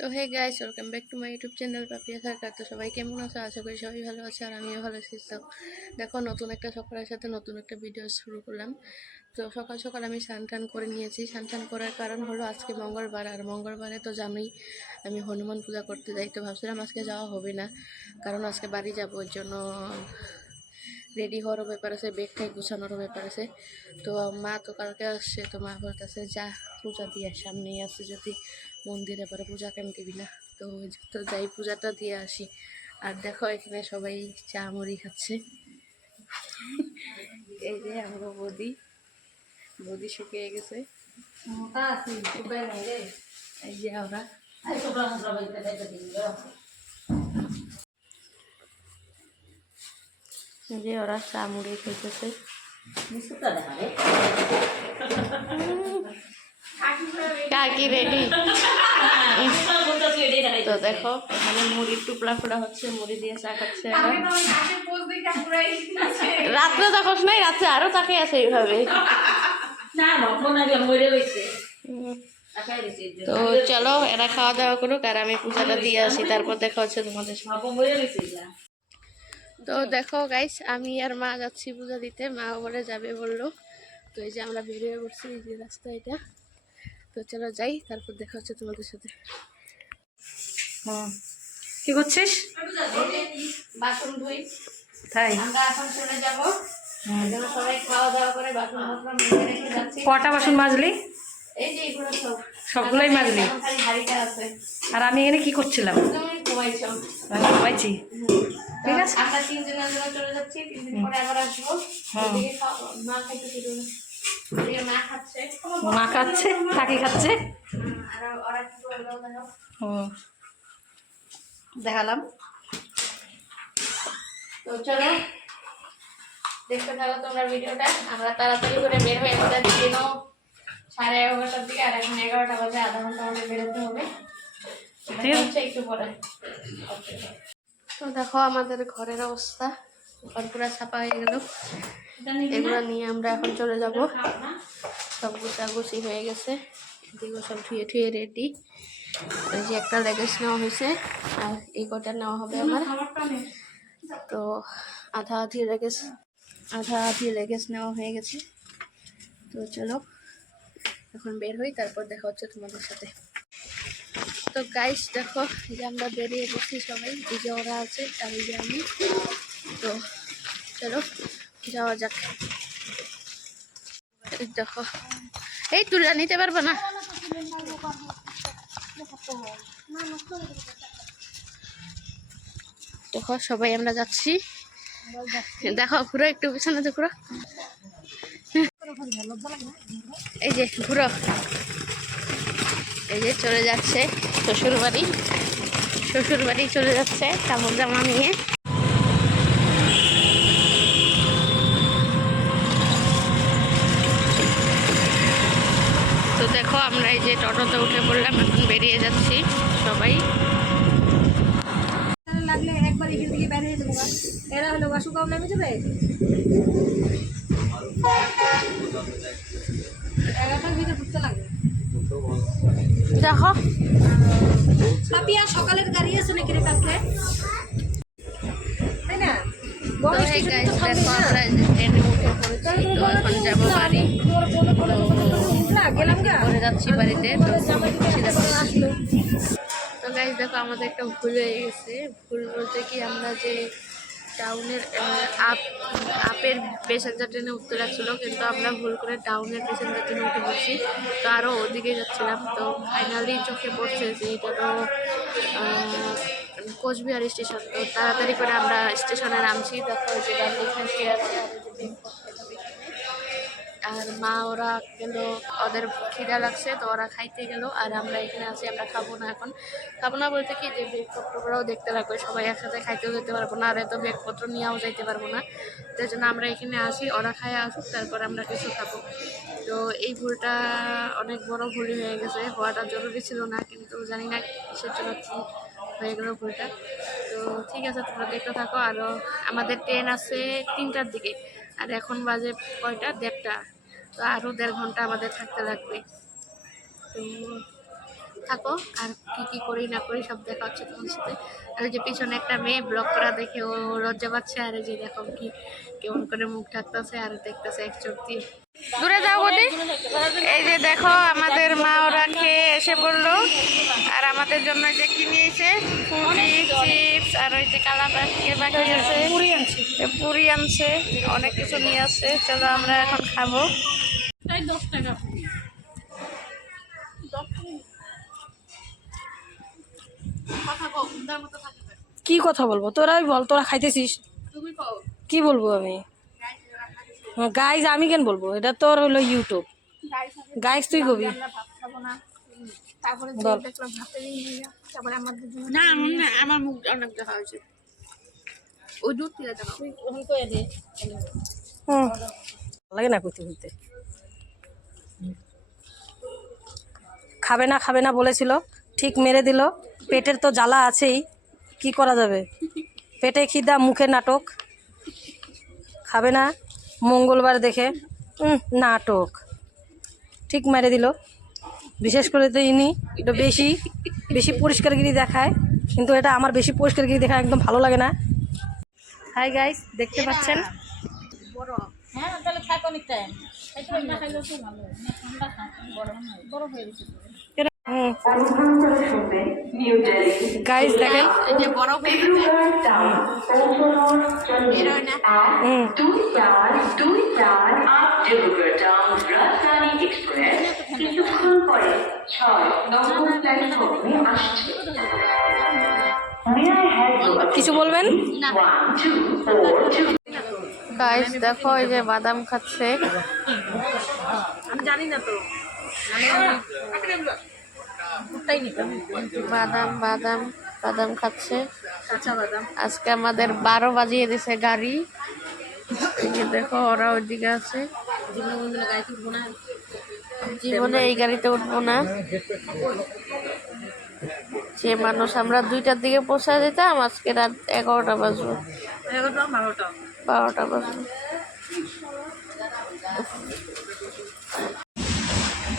তো hey guys, welcome back to my YouTube channel Papiya Sarkar. তো সবাই কেমন আছো? আশা করি সবাই ভালো আছে আর আমিও ভালো আছি। তো দেখো, নতুন একটা সকালের সাথে নতুন একটা ভিডিও শুরু করলাম। তো সকাল সকাল আমি স্নান টান করে নিয়েছি। স্নান টান করার কারণ হলো আজকে মঙ্গলবার, আর মঙ্গলবারে তো জানোই আমি হনুমান পূজা করতে যাই। তো ভাবছিলাম আজকে যাওয়া হবে না, কারণ আজকে বাড়ি যাবো, ওর জন্য রেডি হওয়ারও ব্যাপার আছে, ব্যাগ ট্যাগ গুছানোরও ব্যাপার আছে। তো মা তো কালকে আসছে, তো মা বলতেছে যা পূজা দিয়ে সামনেই আছে, যদি মন্দিরে পরে পূজা কেন দিবি না। তো তো যাই পূজাটা দিয়ে আসি। আর দেখো এখানে সবাই চা মুড়ি খাচ্ছে। এই যে আমার বৌদি শুকিয়ে গেছে, এই যে ওরা চা মুড়ি খাইতেছে। কাকি রেডি। তো দেখো এখানে মুড়ির টুকরা ফোড়া হচ্ছে, মুড়ি দিয়ে চা খাচ্ছে। রাত্রে দেখোস নাই? রাত্রে আরো তাকে আছে এইভাবে। তো চলো এরা খাওয়া দাওয়া করুক আর আমি পূজাটা দিয়ে আসি, তারপর দেখা হচ্ছে তোমাদের সাথে। তো দেখো গাইস, আমি আর মা যাচ্ছি পূজা দিতে। মা বলে যাবে বললো। তো এই যে আমরা বেরিয়ে পড়ছি, এই যে রাস্তা এটা। তো চলো যাই, তারপর দেখা হচ্ছে তোমাদের সাথে। কি করছিস? বাসন ধুই। তাই আমরা এখন চলে যাবো। সবাই খাওয়া দাওয়া করে বাসন মেজে রেখে যাচ্ছি। কটা বাসন মাজলি? এই যে এগুলো সবগুলোই মাজলি? খালি হাড়িটা আছে। আর আমি এখানে কি করছিলাম? তুমি ঘুমাইছো। আমি ঘুমাইছি। ঠিক আছে, আমরা 3 দিনের জন্য চলে যাচ্ছি, 3 দিন পরে আবার আসবো। মা খাইতে শুরু, মা খাচ্ছে, মা খাচ্ছে, কাকি খাচ্ছে। আর ওরা কি করলো দেখো। ও দেখালাম। তো চলো দেখতে থাকো তোমরা ভিডিওটা। আমরা তাড়াতাড়ি করে বের হয়ে আমাদের দিনও 11:30টার দিকে, আর এখন 11টা বাজে, আধা ঘন্টা মধ্যে বেরোতে হবে। একটু পরে। তো দেখো আমাদের ঘরের অবস্থা, ঘর পুরা ছাপা হয়ে গেল। এগুলো নিয়ে আমরা এখন চলে যাব। সব গুছাগুছি হয়ে গেছে, এদিকে সব ধুয়ে ঠুয়ে রেডি। এই যে একটা লেগেজ নেওয়া হয়েছে, আর এই কটা নেওয়া হবে আমার। তো আধা আধি লেগেজ নেওয়া হয়ে গেছে। তো চলো এখন বের হই, তারপর দেখা হচ্ছে তোমাদের সাথে। তো গাইস দেখো, এই যে আমরা বেরিয়ে পড়ছি সবাই, এই যে ওরা আছে আর এই যে আমি। তো চলো যাওয়া যাক। দেখো এই তুলে নিতে পারবো না। দেখো সবাই আমরা যাচ্ছি। দেখো ঘুরো, একটু পিছনে তো ঘুরো। এই যে ঘুরো, এই যে চলে যাচ্ছে শ্বশুর বাড়ি চলে যাচ্ছে কাপড় জামা নিয়ে। তো দেখো আমরা এই যে টোটোতে উঠে পড়লাম, এখন বেরিয়ে যাচ্ছি সবাই। লাগলে একবার এখান থেকে বেরিয়ে যাবো। এরা হলো বাসুকাও নেমে যাবে 11টার ভিতরে ঢুকতে লাগবে। দেখো পাপিয়া সকালের গাড়ি আছে নাকি রে কালকে? তাই না? তো এই গাইস দেখো আমরা ট্রেনে উঠে পড়েছি। তো এখন যাবো বাড়ি। ঘুরে যাচ্ছি বাড়িতে। তো গাইস দেখো আমাদের একটা ভুল হয়ে গেছে। ভুল বলতে কি, আমরা যে টাউনের আপের প্যাসেঞ্জার ট্রেনে উঠতে লাগছিলো, কিন্তু আমরা ভুল করে ডাউনের প্যাসেঞ্জার ট্রেনে উঠে পড়ছি। তো আরও ওদিকে যাচ্ছিলাম। তো ফাইনালি চোখে পড়ছে যে এটা তো কোচবিহার স্টেশন। তো তাড়াতাড়ি করে আমরা স্টেশনে নামছি। দেখো যে গাড়ি এখানে আছে, আর মা ওরা গেল, ওদের খিদা লাগছে তো ওরা খাইতে গেল, আর আমরা এখানে আছি। আমরা খাবো না, এখন খাবো না বলতে কি, যে ব্যাগপত্রগুলোও দেখতে লাগবে, সবাই একসাথে খাইতেও যেতে পারবো না, আর এত ব্যাগপত্র নিয়েও যাইতে পারবো না। তাই জন্য আমরা এখানে আসি, ওরা খায় আসুক, তারপর আমরা কিছু খাবো। তো এই ভুলটা অনেক বড় ভুলই হয়ে গেছে, হওয়াটা জরুরি ছিল না, কিন্তু জানি না কিসের জন্য কী হয়ে গেল ভুলটা। তো ঠিক আছে, তোমরা দেখতে থাকো। আরও আমাদের ট্রেন আছে 3টার দিকে, আর এখন বাজে কয়টা? 1:30। তো আরও 1.5 ঘন্টা আমাদের থাকতে লাগবে। তো থাকো, আর কি কি করি না করি সব দেখা হচ্ছে তোমার সাথে। আর ওই যে পিছনে একটা মেয়ে ব্লগ করা দেখে ও লজ্জা পাচ্ছে, আর এই যে দেখো কি কেমন করে মুখ ঢাকতেছে আর দেখতেছে এক চোখ দিয়ে। দূরে যাও বদি। এই যে দেখো আমাদের মা ওরা খেয়ে এসে পড়লো, আর আমাদের জন্য যে কি নিয়েছে ফুটি চিপস আর ওই যে কালাপাস বাকি আছে, পুরি আনছে, অনেক কিছু নিয়ে আসছে। চলো আমরা এখন খাবো। 10 টাকা কি কথা বলবো? তোরাই বল, তোরা খাইতেছিস। কি বলবো আমি? গাইজ আমি কেন বলবো? এটা তোর হলো ইউটিউব। গাইজ তুই কবি বল। না আমার মুখ অনেক দেখা হয়েছে, ওই দূর থেকে দেখা লাগে না করতে করতে। খাবে না খাবে না বলেছিল, ঠিক মেরে দিল। পেটের তো জ্বালা আছেই, কি করা যাবে? পেটে খিদা, মুখে নাটক। খাবে না মঙ্গলবার দেখে নাটক, ঠিক মেরে দিল। বিশেষ করে তো ইনি একটু বেশি বেশি পরিষ্কারগিরি দেখায়, কিন্তু এটা আমার বেশি পরিষ্কারগিরি দেখা একদম ভালো লাগে না। হাই গাইস, দেখতে পাচ্ছেন গাইস, দেখেন এই যে বরফ হয়ে গেছে। বের হয় না। কিছু বলবেন? গাইস দেখো এই যে বাদাম খাচ্ছে, আমি জানি না তো, বাদাম বাদাম বাদাম খাচ্ছে। কাঁচা বাদাম। আজকে আমাদের 12 বাজিয়ে দিছে গাড়ি। এই যে দেখো ওরা ওইদিকে আছে। জীবনে এই গাড়িতে উঠবো না। যে মানুষ আমরা 2টার দিকে পৌঁছায় দিতাম, আজকে রাত 11টা বাজবে, 12টা বাজবে।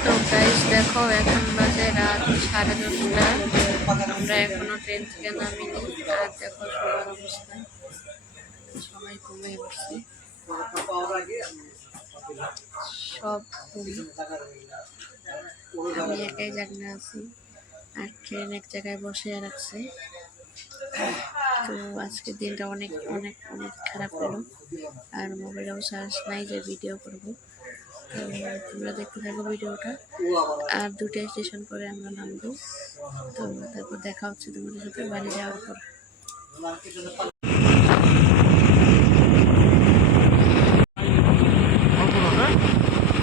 তো গাইস দেখো এখন বাজে রাত 10:30। আমরা এখনো ট্রেন থেকে নামিনি, আর দেখো সবার অবস্থা, সবাই ঘুমিয়ে পড়ছে, সব আমি একাই জাগনা আছি, আর ট্রেন এক জায়গায় বসে রাখছে। তো আজকের দিনটা অনেক অনেক অনেক খারাপ হলো, আর মোবাইলেও চার্জ নাই যে ভিডিও করব। তো তোমরা দেখতে থাকো ভিডিওটা। আর 2টা স্টেশন করে আমরা নামবো, তো তারপর দেখা হচ্ছে তোমাদের সাথে বাড়ি যাওয়ার পর।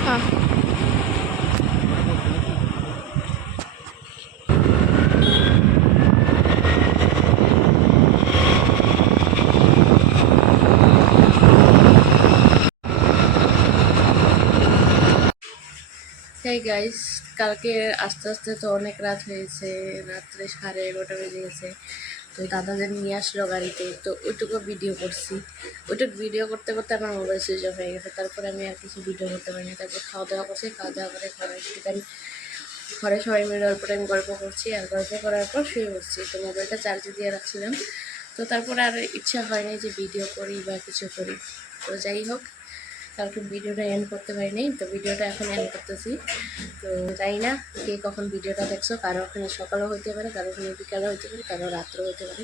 হ্যাঁ হেই গাইস, কালকে আস্তে আস্তে তো অনেক রাত হয়েছে, রাত্রে 11:30 বেজে গেছে। তো দাদাদের নিয়ে আসলো গাড়িতে, তো ওইটুকু ভিডিও করছি। ওইটুকু ভিডিও করতে করতে আমার মোবাইল সুইচ অফ হয়ে গেছে। তারপরে আমি আর কিছু ভিডিও করতে পারিনি। তারপর খাওয়া দাওয়া করছি, খাওয়া দাওয়া করে ঘরে সবাই মিলে অল্প টাইম গল্প করছি, আর গল্প করার পর শুয়ে বসছি। তো মোবাইলটা চার্জে দিয়ে রাখছিলাম। তো তারপরে আর ইচ্ছা হয়নি যে ভিডিও করি বা কিছু করি। তো যাই হোক, কালকে ভিডিওটা এন্ড করতে পারিনি, তো ভিডিওটা এখন এন্ড করতেছি। তো জানি না কে কখন ভিডিওটা দেখছো, কারো ওখানে সকালও হইতে পারে, কারো ওখানে বিকালও হইতে পারে, কারো রাত্রেও হইতে পারে।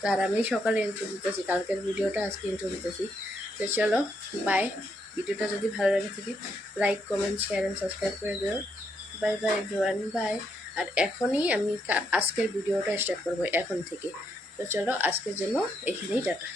তো আর আমি সকালে ইন্ট্রো দিতেছি, কালকের ভিডিওটা আজকে ইন্ট্রো দিতেছি। তো চলো বাই। ভিডিওটা যদি ভালো লাগে থাকে like comment share and subscribe করে দিও। Bye bye everyone, bye. আর এখনই আমি আজকের ভিডিওটা স্টার্ট করবো এখন থেকে। তো চলো আজকের জন্য এখানেই টাটা।